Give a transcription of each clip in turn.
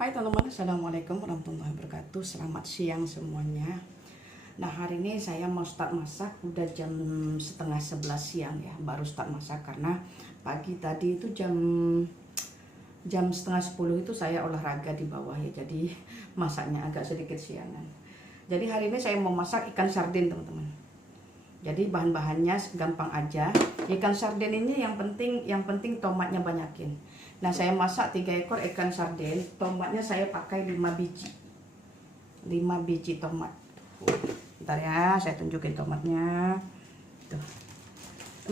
Hai teman-teman, assalamualaikum warahmatullahi wabarakatuh. Selamat siang semuanya. Nah, hari ini saya mau start masak. Udah jam setengah 11 siang ya, baru start masak karena pagi tadi itu jam setengah 10 itu saya olahraga di bawah ya, jadi masaknya agak sedikit siangan. Jadi hari ini saya mau masak ikan sardin teman-teman. Jadi bahan-bahannya gampang aja. Ikan sardin ini yang penting tomatnya banyakin. Nah, saya masak 3 ekor ikan sardin. Tomatnya saya pakai 5 biji. 5 biji tomat. Bentar ya, saya tunjukin tomatnya. Tuh.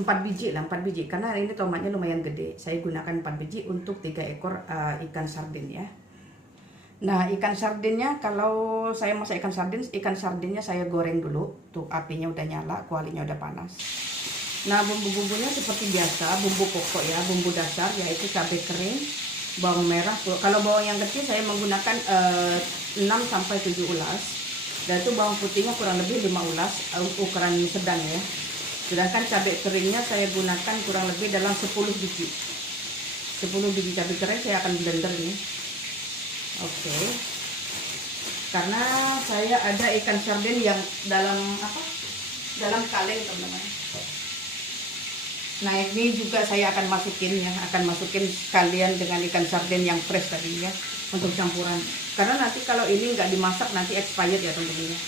4 biji lah, 4 biji. Karena ini tomatnya lumayan gede. Saya gunakan 4 biji untuk 3 ekor ikan sardin ya. Nah, ikan sardinnya kalau saya masak ikan sardinnya saya goreng dulu. Tuh, apinya udah nyala, kualinya udah panas. Nah, bumbu-bumbunya seperti biasa, bumbu pokok ya, bumbu dasar yaitu cabai kering, bawang merah. Kalau bawang yang kecil saya menggunakan 6 sampai 7 ulas. Dan itu bawang putihnya kurang lebih 5 ulas, ukuran sedang ya. Sedangkan cabai keringnya saya gunakan kurang lebih dalam 10 biji. 10 biji cabai kering saya akan blender ini. Oke. Karena saya ada ikan sardin yang dalam kaleng, teman-teman. Nah, ini juga saya akan masukin sekalian dengan ikan sardin yang fresh tadi ya, untuk campuran. Karena nanti kalau ini nggak dimasak nanti expired ya teman-teman ya.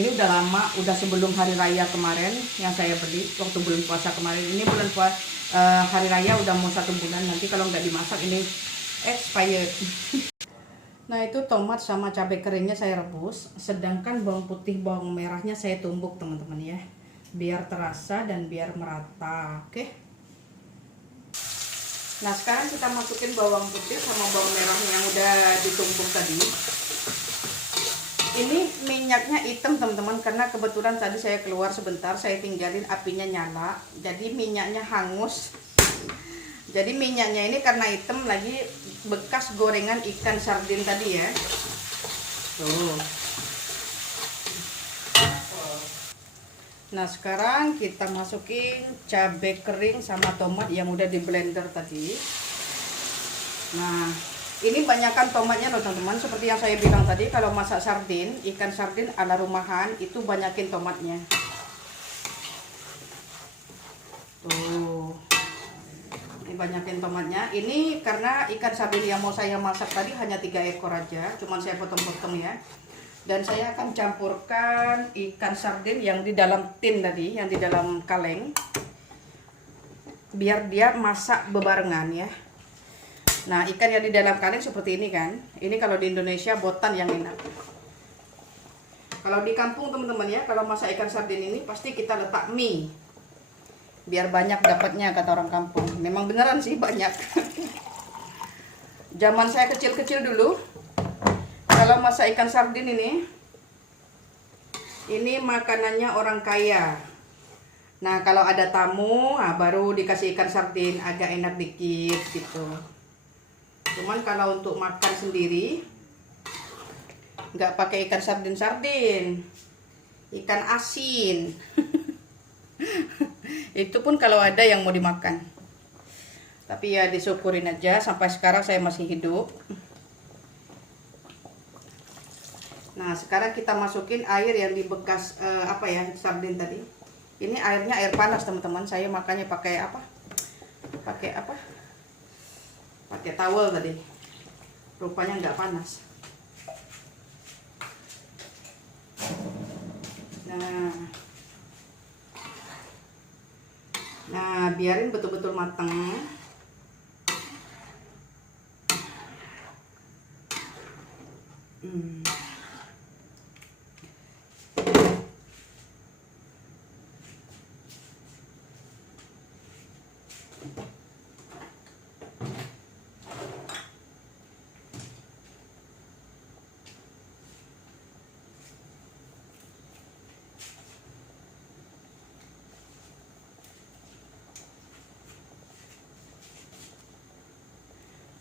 Ini udah lama, udah sebelum hari raya kemarin yang saya beli waktu bulan puasa kemarin. Ini hari raya udah mau 1 bulan, nanti kalau nggak dimasak ini expired. Nah, itu tomat sama cabai keringnya saya rebus, sedangkan bawang putih bawang merahnya saya tumbuk teman-teman ya, biar terasa dan biar merata. Oke. Nah, sekarang kita masukin bawang putih sama bawang merah yang udah ditumbuk tadi. Ini minyaknya hitam teman-teman, karena kebetulan tadi saya keluar sebentar, saya tinggalin apinya nyala, jadi minyaknya hangus. Jadi minyaknya ini karena hitam lagi bekas gorengan ikan sardin tadi ya. Tuh. Nah, sekarang kita masukin cabai kering sama tomat yang udah di blender tadi. Nah, ini banyakkan tomatnya loh teman-teman. Seperti yang saya bilang tadi, kalau masak sardin, ikan sardin ala rumahan itu banyakin tomatnya. Tuh. Ini banyakin tomatnya. Ini karena ikan sardin yang mau saya masak tadi hanya 3 ekor aja, cuman saya potong-potong ya. Dan saya akan campurkan ikan sardin yang di dalam tin tadi, yang di dalam kaleng, biar dia masak bebarengan ya. Nah, ikan yang di dalam kaleng seperti ini kan. Ini kalau di Indonesia botan yang enak. Kalau di kampung teman-teman ya, kalau masak ikan sardin ini pasti kita letak mie, biar banyak dapatnya kata orang kampung. Memang beneran sih banyak. Zaman saya kecil-kecil dulu, kalau masak ikan sardin ini makanannya orang kaya. Nah, kalau ada tamu, baru dikasih ikan sardin, agak enak dikit gitu. Cuman kalau untuk makan sendiri, nggak pakai ikan sardin, ikan asin. Itu pun kalau ada yang mau dimakan. Tapi ya disyukurin aja, sampai sekarang saya masih hidup. Nah, sekarang kita masukin air yang di bekas sardin tadi. Ini airnya air panas teman-teman. Saya makanya pakai towel tadi. Rupanya nggak panas. Nah, biarin betul-betul matang.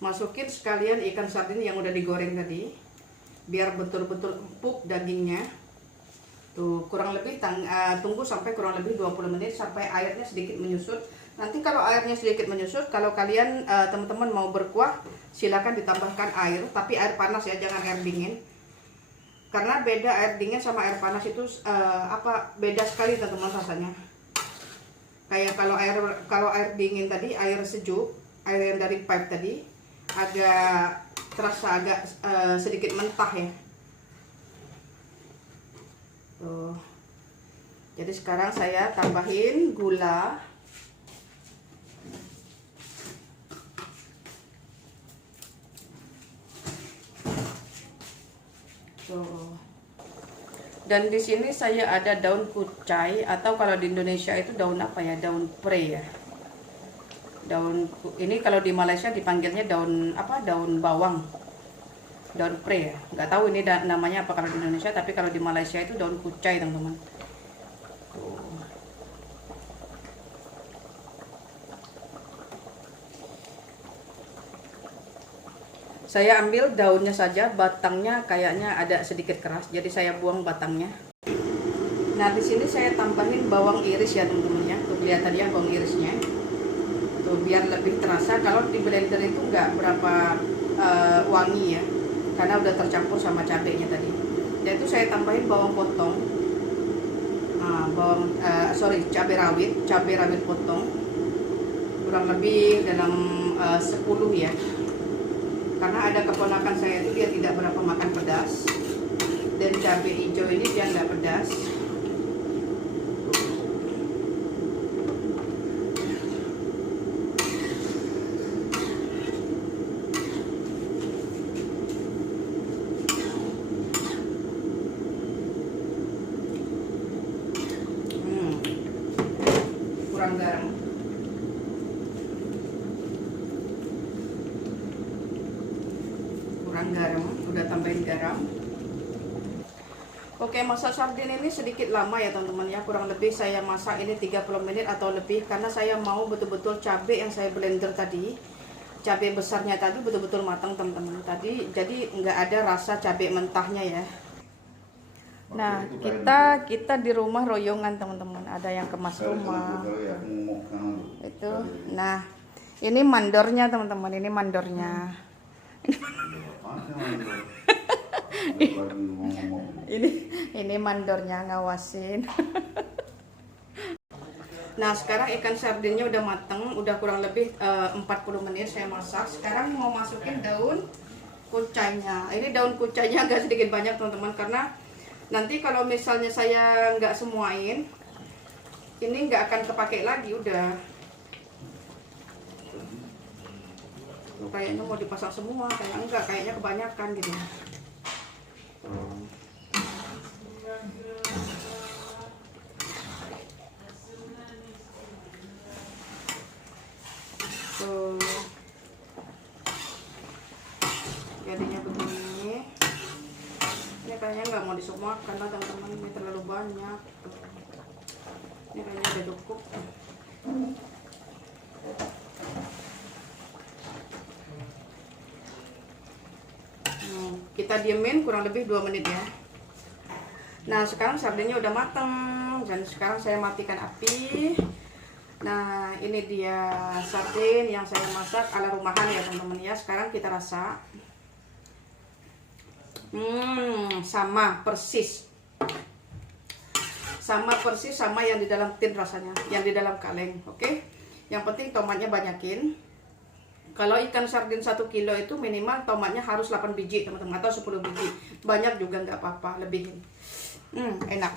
Masukin sekalian ikan sardin yang udah digoreng tadi, biar betul-betul empuk dagingnya. Tuh, kurang lebih tunggu sampai kurang lebih 20 menit sampai airnya sedikit menyusut. Nanti kalau airnya sedikit menyusut, kalau kalian teman-teman mau berkuah, silakan ditambahkan air, tapi air panas ya, jangan air dingin. Karena beda air dingin sama air panas itu beda sekali teman-teman rasanya. Kayak kalau air dingin tadi, air sejuk, air yang dari pipe tadi agak terasa agak sedikit mentah ya. Tuh. Jadi sekarang saya tambahin gula. Tuh. Dan di sini saya ada daun kucai, atau kalau di Indonesia itu daun apa ya? Daun pre ya. Ini kalau di Malaysia dipanggilnya daun apa? Daun bawang. Daun pre ya. Nggak tahu ini namanya apa kalau di Indonesia, tapi kalau di Malaysia itu daun kucai, teman-teman. Saya ambil daunnya saja, batangnya kayaknya ada sedikit keras, jadi saya buang batangnya. Nah, di sini saya tambahin bawang iris ya teman-teman ya. Tuh kelihatan ya bawang irisnya. Tuh biar lebih terasa. Kalau di blender itu nggak berapa wangi ya, karena udah tercampur sama cabenya tadi. Dan itu saya tambahin bawang potong. Nah, cabai rawit potong. Kurang lebih dalam 10 ya. Karena ada keponakan saya itu dia tidak berapa makan pedas, dan cabai hijau ini dia nggak pedas. Kurang garam. Udah tambahin garam. Oke, masak sardin ini sedikit lama ya teman-teman ya. Kurang lebih saya masak ini 30 menit atau lebih, karena saya mau betul-betul cabai yang saya blender tadi, cabai besarnya tadi betul-betul matang teman-teman tadi, jadi nggak ada rasa cabai mentahnya ya. Nah, kita di rumah royongan teman-teman, ada yang kemas rumah itu. Nah, ini mandornya teman-teman, ini mandornya. ini mandornya, ngawasin. Nah, sekarang ikan sardinnya udah mateng, udah kurang lebih 40 menit saya masak. Sekarang mau masukin daun kucainya. Ini daun kucainya agak sedikit banyak teman-teman, karena nanti kalau misalnya saya nggak semuain, ini nggak akan kepake lagi udah. Kayaknya mau dipasang semua, kayaknya kebanyakan gitu. Tuh. Jadinya begini. Ini kayaknya nggak mau disemuakan lah teman-teman, ini terlalu banyak. Ini kayaknya udah cukup. Kita diemin kurang lebih 2 menit ya. Nah, sekarang sardinnya udah mateng, dan sekarang saya matikan api. Nah, ini dia sardin yang saya masak ala rumahan ya teman-teman ya. Sekarang kita rasa. Sama persis sama yang di dalam tin rasanya, yang di dalam kaleng. Oke. Yang penting tomatnya banyakin. Kalau ikan sardin 1 kilo itu minimal tomatnya harus 8 biji teman-teman, atau 10 biji. Banyak juga nggak apa-apa, lebihin. Enak.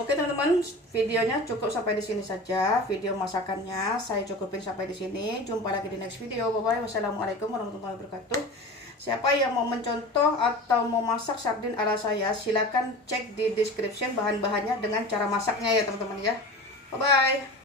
Oke teman-teman, videonya cukup sampai di sini saja. Video masakannya saya cukupin sampai di sini. Jumpa lagi di next video. Bye bye. Wassalamualaikum warahmatullahi wabarakatuh. Siapa yang mau mencontoh atau mau masak sardin ala saya, silakan cek di description bahan-bahannya dengan cara masaknya ya teman-teman ya. Bye bye.